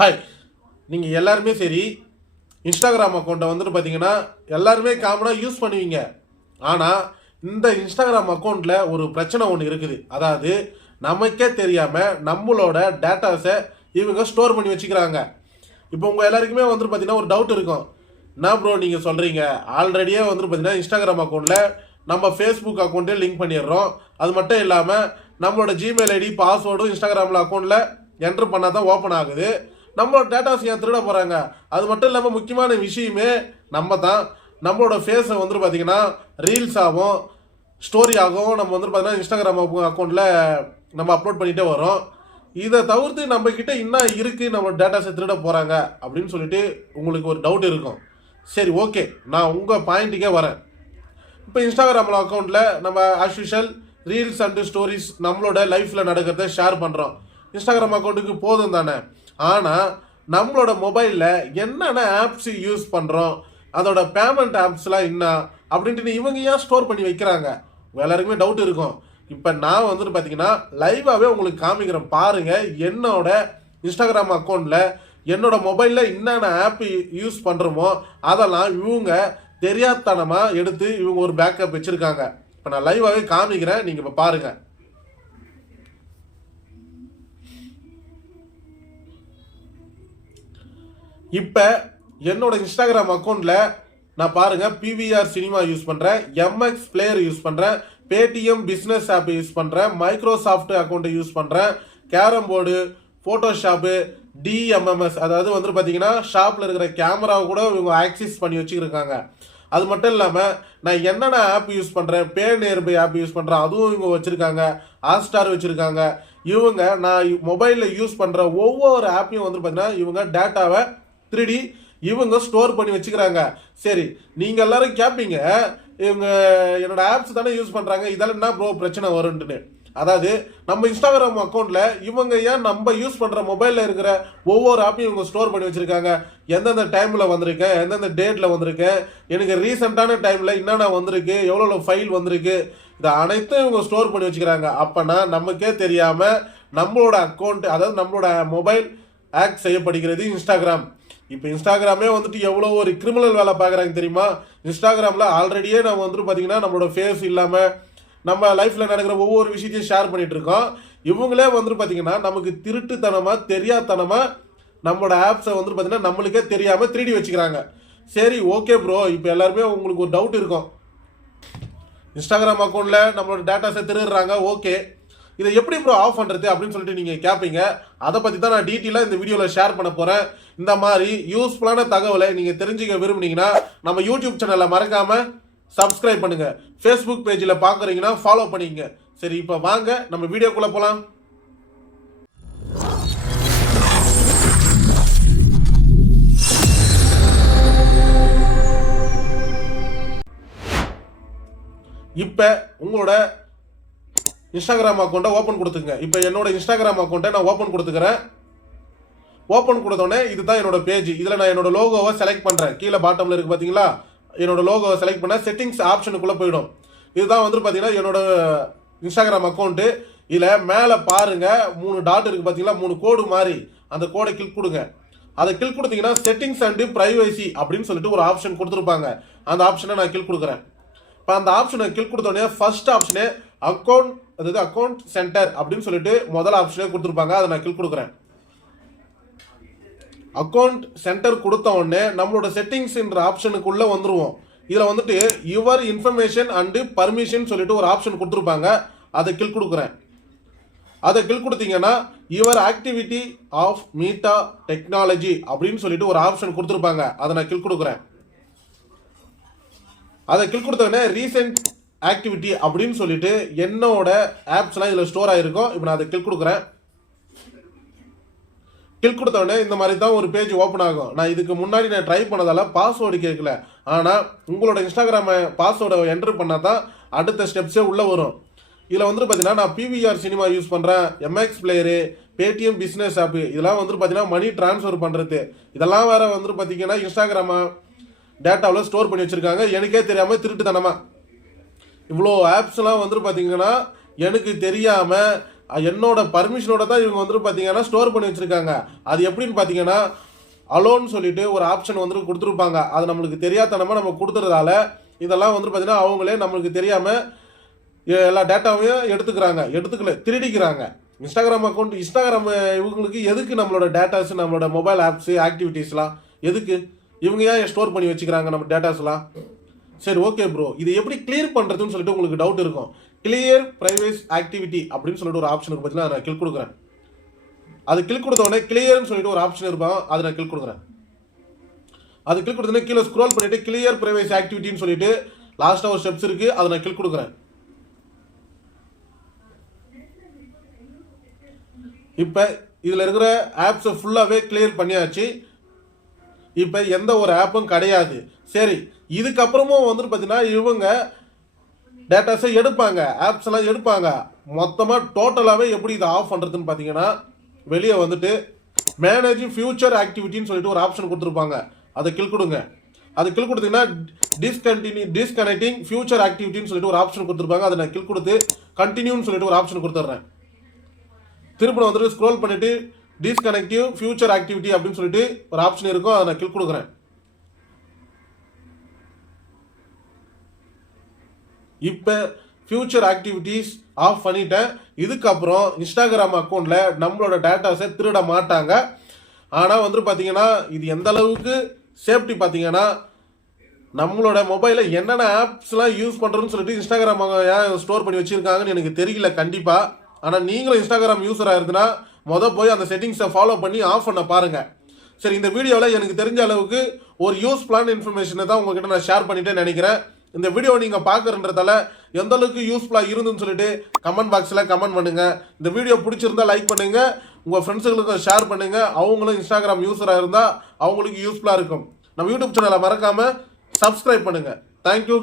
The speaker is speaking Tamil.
ஹாய், நீங்கள் எல்லாருமே சரி இன்ஸ்டாகிராம் அக்கௌண்ட்டை வந்துட்டு பார்த்தீங்கன்னா எல்லாருமே காமனாக யூஸ் பண்ணுவீங்க. ஆனால் இந்த இன்ஸ்டாகிராம் அக்கௌண்ட்டில் ஒரு பிரச்சனை ஒன்று இருக்குது. அதாவது நமக்கே தெரியாமல் நம்மளோட டேட்டாஸை இவங்க ஸ்டோர் பண்ணி வச்சுக்கிறாங்க. இப்போ உங்கள் எல்லாருக்குமே வந்துட்டு பார்த்தீங்கன்னா ஒரு டவுட் இருக்கும். என்ன ப்ரோ நீங்கள் சொல்கிறீங்க, ஆல்ரெடியே வந்துட்டு பார்த்தீங்கன்னா இன்ஸ்டாகிராம் அக்கௌண்ட்டில் நம்ம ஃபேஸ்புக் அக்கௌண்ட்டே லிங்க் பண்ணிடுறோம். அது மட்டும் இல்லாமல் நம்மளோட ஜிமெயில் ஐடி பாஸ்வேர்டும் இன்ஸ்டாகிராமில் அக்கௌண்ட்டில் என்ட்ரு பண்ணால் தான் ஓப்பன் ஆகுது. நம்மளோட டேட்டாஸ் ஏன் திருட போகிறாங்க? அது மட்டும் இல்லாமல் முக்கியமான விஷயமே நம்ம தான் நம்மளோட ஃபேஸை வந்துட்டு பார்த்தீங்கன்னா ரீல்ஸாகவும் ஸ்டோரியாகவும் நம்ம வந்துட்டு பார்த்தீங்கன்னா இன்ஸ்டாகிராம் அக்கௌண்ட்டில் நம்ம அப்லோட் பண்ணிகிட்டே வரோம். இதை தவிர்த்து நம்மக்கிட்ட இன்னும் இருக்குது நம்ம டேட்டாஸை திருட போகிறாங்க அப்படின்னு சொல்லிட்டு உங்களுக்கு ஒரு டவுட் இருக்கும். சரி, ஓகே, நான் உங்கள் பாயிண்ட்டுக்கே வரேன். இப்போ இன்ஸ்டாகிராம் அக்கௌண்ட்டில் நம்ம as usual reels and stories நம்மளோட லைஃப்பில் நடக்கிறத ஷேர் பண்ணுறோம். இன்ஸ்டாகிராம் அக்கௌண்ட்டுக்கு போதும் தானே. ஆனால் நம்மளோட மொபைலில் என்னென்ன ஆப்ஸ் யூஸ் பண்ணுறோம், அதோட பேமெண்ட் ஆப்ஸ்லாம் என்ன அப்படின்ட்டு இவங்க ஏன் ஸ்டோர் பண்ணி வைக்கிறாங்க? எல்லாருக்குமே டவுட் இருக்கும். இப்போ நான் வந்துட்டு பார்த்தீங்கன்னா லைவாகவே உங்களுக்கு காமிக்கிறேன் பாருங்கள். என்னோட இன்ஸ்டாகிராம் அக்கௌண்ட்டில் என்னோட மொபைலில் என்னென்ன ஆப் யூஸ் பண்ணுறோமோ அதெல்லாம் இவங்க தெரியாதனமாக எடுத்து இவங்க ஒரு பேக்கப் வச்சுருக்காங்க. இப்போ நான் லைவாகவே காமிக்கிறேன், நீங்கள் இப்போ பாருங்கள். இப்போ என்னோட இன்ஸ்டாகிராம் அக்கௌண்ட்டில் நான் பாருங்கள் பிவிஆர் சினிமா யூஸ் பண்ணுறேன், எம்எக்ஸ் பிளேயர் யூஸ் பண்ணுறேன், பேடிஎம் பிஸ்னஸ் ஆப் யூஸ் பண்ணுறேன், மைக்ரோசாஃப்ட் அக்கௌண்ட்டை யூஸ் பண்ணுறேன், கேரம் போர்டு, ஃபோட்டோஷாப்பு, டிஎம்எம்எஸ் அதாவது வந்துட்டு பார்த்தீங்கன்னா ஷாப்பில் இருக்கிற கேமராவை கூட இவங்க ஆக்சஸ் பண்ணி வச்சுருக்காங்க. அது மட்டும் இல்லாமல் நான் என்னென்ன ஆப் யூஸ் பண்ணுறேன், பே நியர்பை ஆப் யூஸ் பண்ணுறேன், அதுவும் இவங்க வச்சுருக்காங்க, ஹாட்ஸ்டார் வச்சுருக்காங்க. இவங்க நான் மொபைலில் யூஸ் பண்ணுற ஒவ்வொரு ஆப்பையும் வந்துட்டு பார்த்தீங்கன்னா இவங்க டேட்டாவை திருடி இவங்க ஸ்டோர் பண்ணி வச்சுக்கிறாங்க. சரி, நீங்கள் எல்லாரும் கேட்பீங்க, இவங்க என்னோட ஆப்ஸ் தானே யூஸ் பண்ணுறாங்க, இதெல்லாம் என்ன ப்ரோ பிரச்சனை வரும்னு. அதாவது நம்ம இன்ஸ்டாகிராம் அக்கௌண்ட்டில் இவங்க ஏன் நம்ம யூஸ் பண்ணுற மொபைலில் இருக்கிற ஒவ்வொரு ஆப்பையும் இவங்க ஸ்டோர் பண்ணி வச்சுருக்காங்க. எந்தெந்த டைமில் வந்திருக்கேன், எந்தெந்த டேட்டில் வந்திருக்கேன், எனக்கு ரீசெண்டான டைமில் என்னென்ன வந்திருக்கு, எவ்வளோ ஃபைல் வந்திருக்கு, இதை அனைத்தும் இவங்க ஸ்டோர் பண்ணி வச்சுக்கிறாங்க. அப்போனா நமக்கே தெரியாமல் நம்மளோட அக்கௌண்ட் அதாவது நம்மளோட மொபைல் ஹேக் செய்யப்படுகிறது இன்ஸ்டாகிராம். இப்போ இன்ஸ்டாகிராமே வந்துட்டு எவ்வளோ ஒரு கிரிமினல் வேலை பார்க்குறாங்க தெரியுமா? இன்ஸ்டாகிராமில் ஆல்ரெடியே நம்ம வந்துட்டு பார்த்தீங்கன்னா நம்மளோட ஃபேஸ் இல்லாமல் நம்ம லைஃப்பில் நடக்கிற ஒவ்வொரு விஷயத்தையும் ஷேர் பண்ணிகிட்டு இருக்கோம். இவங்களே வந்துட்டு பார்த்தீங்கன்னா நமக்கு திருட்டுத்தனமாக தெரியாதனமாக நம்மளோட ஆப்ஸை வந்துட்டு பார்த்தீங்கன்னா நம்மளுக்கே தெரியாமல் திருடி வச்சுக்கிறாங்க. சரி, ஓகே ப்ரோ, இப்போ எல்லாருமே உங்களுக்கு ஒரு டவுட் இருக்கும். இன்ஸ்டாகிராம் அக்கௌண்ட்டில் நம்மளோட டேட்டாஸை திருடுறாங்க, ஓகே, இதை எப்படி ப்ரோ ஆஃப் பண்ணுறது அப்படின்னு சொல்லிட்டு நீங்கள் கேட்பீங்க. அதை பற்றி தான் நான் டீட்டெயிலாக இந்த வீடியோவில் ஷேர் பண்ண போகிறேன். இந்த மாதிரி யூஸ்ஃபுல்லான தகவலை நீங்கள் தெரிஞ்சுக்க விரும்புனீங்கன்னா நம்ம யூடியூப் சேனலை மறக்காமல் சப்ஸ்கிரைப் பண்ணுங்கள். ஃபேஸ்புக் பேஜில் பார்க்குறீங்கன்னா ஃபாலோ பண்ணிக்கங்க. சரி, இப்போ வாங்க நம்ம வீடியோக்குள்ளே போகலாம். இப்போ உங்களோட இன்ஸ்டாகிராம் அக்கௌண்ட்டை ஓப்பன் கொடுத்துங்க. இப்போ என்னோட இன்ஸ்டாகிராம் அக்கௌண்ட்டை நான் ஓப்பன் கொடுத்துக்கிறேன். ஓப்பன் கொடுத்தோடனே இதுதான் என்னோட பேஜ். இதில் நான் என்னோட லோகோவை செலக்ட் பண்ணுறேன். கீழே பாட்டமில் இருக்குது பார்த்தீங்களா, என்னோட லோகோவை செலக்ட் பண்ண செட்டிங்ஸ் ஆப்ஷனுக்குள்ளே போயிடும். இதுதான் வந்துட்டு பார்த்தீங்கன்னா என்னோட இன்ஸ்டாகிராம் அக்கௌண்ட்டு. இதில் மேலே பாருங்கள் 3 டாட் இருக்குது பார்த்தீங்களா, 3 கோடு மாதிரி, அந்த கோடை கிளிக் கொடுங்க. அதை கிளிக் கொடுத்தீங்கன்னா செட்டிங்ஸ் அண்டு ப்ரைவசி அப்படின்னு சொல்லிட்டு ஒரு ஆப்ஷன் கொடுத்துருப்பாங்க. அந்த ஆப்ஷனை நான் கிளிக் கொடுக்குறேன். இப்போ அந்த ஆப்ஷனை கிளிக் கொடுத்தோடனே ஃபர்ஸ்ட் ஆப்ஷனே அக்கௌண்ட் அதாவது அக்கௌண்ட் சென்டர் அப்படின்னு சொல்லிட்டு முதல் ஆப்ஷனே கொடுத்துருப்பாங்க. அதை நான் கிளிக் கொடுக்குறேன். அக்கௌண்ட் சென்டர் கொடுத்த உடனே நம்மளோட செட்டிங்ஸ்ன்ற ஆப்ஷனுக்குள்ளே வந்துடுவோம். இதில் வந்துட்டு யுவர் இன்ஃபர்மேஷன் அண்டு பர்மிஷன் சொல்லிட்டு ஒரு ஆப்ஷன் கொடுத்துருப்பாங்க. அதை கிளிக் கொடுக்குறேன். அதை கிளிக் கொடுத்தீங்கன்னா your activity off Meta technology அப்படின்னு சொல்லிட்டு ஒரு ஆப்ஷன் கொடுத்துருப்பாங்க. அதை நான் கிளிக் கொடுக்குறேன். அதை கிளிக் கொடுத்தோடனே ரீசெண்ட் ஆக்டிவிட்டி அப்படின்னு சொல்லிட்டு என்னோட ஆப்ஸ்லாம் இதில் ஸ்டோர் ஆகிருக்கும். இப்போ நான் அதை கிளிக் கொடுக்குறேன். கிளிக் கொடுத்தோடனே இந்த மாதிரி தான் ஒரு பேஜ் ஓப்பன் ஆகும். நான் இதுக்கு முன்னாடி நான் ட்ரை பண்ணதால பாஸ்வேர்டு கேட்கல. ஆனால் உங்களோட இன்ஸ்டாகிராமை பாஸ்வேர்டை என்ட்ரு பண்ணால் தான் அடுத்த ஸ்டெப்ஸே உள்ளே வரும். இதில் வந்துட்டு பார்த்தீங்கன்னா நான் பிவிஆர் சினிமா யூஸ் பண்ணுறேன், எம்எக்ஸ் பிளேயரு, பேடிஎம் பிஸ்னஸ் ஆப்பு, இதெல்லாம் வந்துட்டு பார்த்தீங்கன்னா மணி ட்ரான்ஸ்ஃபர் பண்ணுறது, இதெல்லாம் வேறு வந்துட்டு பார்த்தீங்கன்னா இன்ஸ்டாகிராமை டேட்டாவில் ஸ்டோர் பண்ணி வச்சுருக்காங்க. எனக்கே தெரியாமல் திருட்டுத்தனமாக இவ்வளோ ஆப்ஸ்லாம் வந்துட்டு பார்த்தீங்கன்னா எனக்கு தெரியாமல் என்னோட பர்மிஷனோட தான் இவங்க வந்துட்டு பார்த்தீங்கன்னா ஸ்டோர் பண்ணி வச்சிருக்காங்க. அது எப்படின்னு பார்த்தீங்கன்னா அலோன்னு சொல்லிட்டு ஒரு ஆப்ஷன் வந்துட்டு கொடுத்துருப்பாங்க. அது நம்மளுக்கு தெரியாதனமாக நம்ம கொடுத்துறதால இதெல்லாம் வந்துட்டு பார்த்தீங்கன்னா அவங்களே நம்மளுக்கு தெரியாமல் எல்லா டேட்டாவையும் எடுத்துக்கல திருடிக்கிறாங்க. இன்ஸ்டாகிராம் இவங்களுக்கு எதுக்கு நம்மளோட டேட்டாஸ், நம்மளோட மொபைல் ஆப்ஸ் ஆக்டிவிட்டீஸ்லாம் எதுக்கு இவங்க ஏன் ஸ்டோர் பண்ணி வச்சுக்கிறாங்க நம்ம டேட்டாஸ்லாம்? சரி, ஓகே ப்ரோ, இது எப்படி கிளியர் பண்ணுறதுன்னு சொல்லிட்டு உங்களுக்கு டவுட் இருக்கும். கிளியர் பிரைவேசி ஆக்டிவிட்டி அப்படின்னு சொல்லிட்டு ஒரு ஆப்ஷன் இருக்கு பார்த்தீங்கன்னா, நான் கிளிக் கொடுக்குறேன். அது கிளிக் கொடுத்த உடனே கிளியர்னு சொல்லிட்டு ஒரு ஆப்ஷன் இருப்பான், அதை நான் கிளிக் கொடுக்குறேன். அது கிளிக் கொடுத்தோன்னே கீழே ஸ்க்ரோல் பண்ணிட்டு கிளியர் பிரைவேசி ஆக்டிவிட்டின்னு சொல்லிட்டு லாஸ்ட்டாக ஒரு ஸ்டெப்ஸ் இருக்கு, அதை நான் கிளிக் கொடுக்குறேன். இப்போ இதில் இருக்கிற ஆப்ஸை ஃபுல்லாகவே கிளியர் பண்ணியாச்சு. இப்போ எந்த ஒரு ஆப்பும் கிடையாது. சரி, இதுக்கப்புறமும் வந்துட்டு பார்த்தீங்கன்னா இவங்க டேட்டாஸை எடுப்பாங்க, ஆப்ஸ் எல்லாம் எடுப்பாங்க. மொத்தமாக டோட்டலாகவே எப்படி இதை ஆஃப் பண்ணுறதுன்னு பார்த்தீங்கன்னா, வெளியே வந்துட்டு மேனேஜ் ஃபியூச்சர் ஆக்டிவிட்டின்னு சொல்லிட்டு ஒரு ஆப்ஷன் கொடுத்துருப்பாங்க, அதை கிளிக் கொடுங்க. அது கிளிக் கொடுத்தீங்கன்னா டிஸ்கனெக்டிங் ஃபியூச்சர் ஆக்டிவிட்டின்னு சொல்லிட்டு ஒரு ஆப்ஷன் கொடுத்துருப்பாங்க, அதை நான் கிளிக் கொடுத்து கண்டினியூன்னு சொல்லிட்டு ஒரு ஆப்ஷன் கொடுத்துட்றேன். திரும்ப வந்துட்டு ஸ்க்ரோல் பண்ணிட்டு டிஸ்கனெக்டிவ் ஃபியூச்சர் ஆக்டிவிட்டி அப்படின்னு சொல்லிட்டு ஒரு ஆப்ஷன் இருக்கும், அதை நான் கிளிக் கொடுக்குறேன். இப்போ ஃபியூச்சர் ஆக்டிவிட்டீஸ் ஆஃப் பண்ணிட்டேன். இதுக்கப்புறம் இன்ஸ்டாகிராம் அக்கௌண்ட்ல நம்மளோட டேட்டாஸை திருட மாட்டாங்க. ஆனால் வந்துட்டு பார்த்தீங்கன்னா இது எந்த அளவுக்கு சேஃப்டி பார்த்தீங்கன்னா, நம்மளோட மொபைலில் என்னென்ன ஆப்ஸ்லாம் யூஸ் பண்ணுறோன்னு சொல்லிட்டு இன்ஸ்டாகிராம் ஏன் ஸ்டோர் பண்ணி வச்சுருக்காங்கன்னு எனக்கு தெரியல கண்டிப்பாக. ஆனால் நீங்களும் இன்ஸ்டாகிராம் யூஸராக இருந்துன்னா போய் அந்த செட்டிங்ஸை ஃபாலோ பண்ணி ஆஃப் பண்ண பாருங்கள். சரி, இந்த வீடியோவில் எனக்கு தெரிஞ்ச அளவுக்கு ஒரு யூஸ்ஃபுல்லான இன்ஃபர்மேஷனை தான் உங்ககிட்ட நான் ஷேர் பண்ணிட்டேன்னு நினைக்கிறேன். இந்த வீடியோ நீங்கள் பார்க்குறன்றதால எந்த அளவுக்கு யூஸ்ஃபுல்லாக இருந்துன்னு சொல்லிட்டு கமெண்ட் பாக்ஸில் கமெண்ட் பண்ணுங்கள். இந்த வீடியோ பிடிச்சிருந்தா லைக் பண்ணுங்கள், உங்கள் ஃப்ரெண்ட்ஸுகளுக்கும் ஷேர் பண்ணுங்கள். அவங்களும் இன்ஸ்டாகிராம் யூஸராக இருந்தால் அவங்களுக்கு யூஸ்ஃபுல்லாக இருக்கும். நம்ம யூடியூப் சேனலை மறக்காமல் சப்ஸ்கிரைப் பண்ணுங்கள். தேங்க்யூ.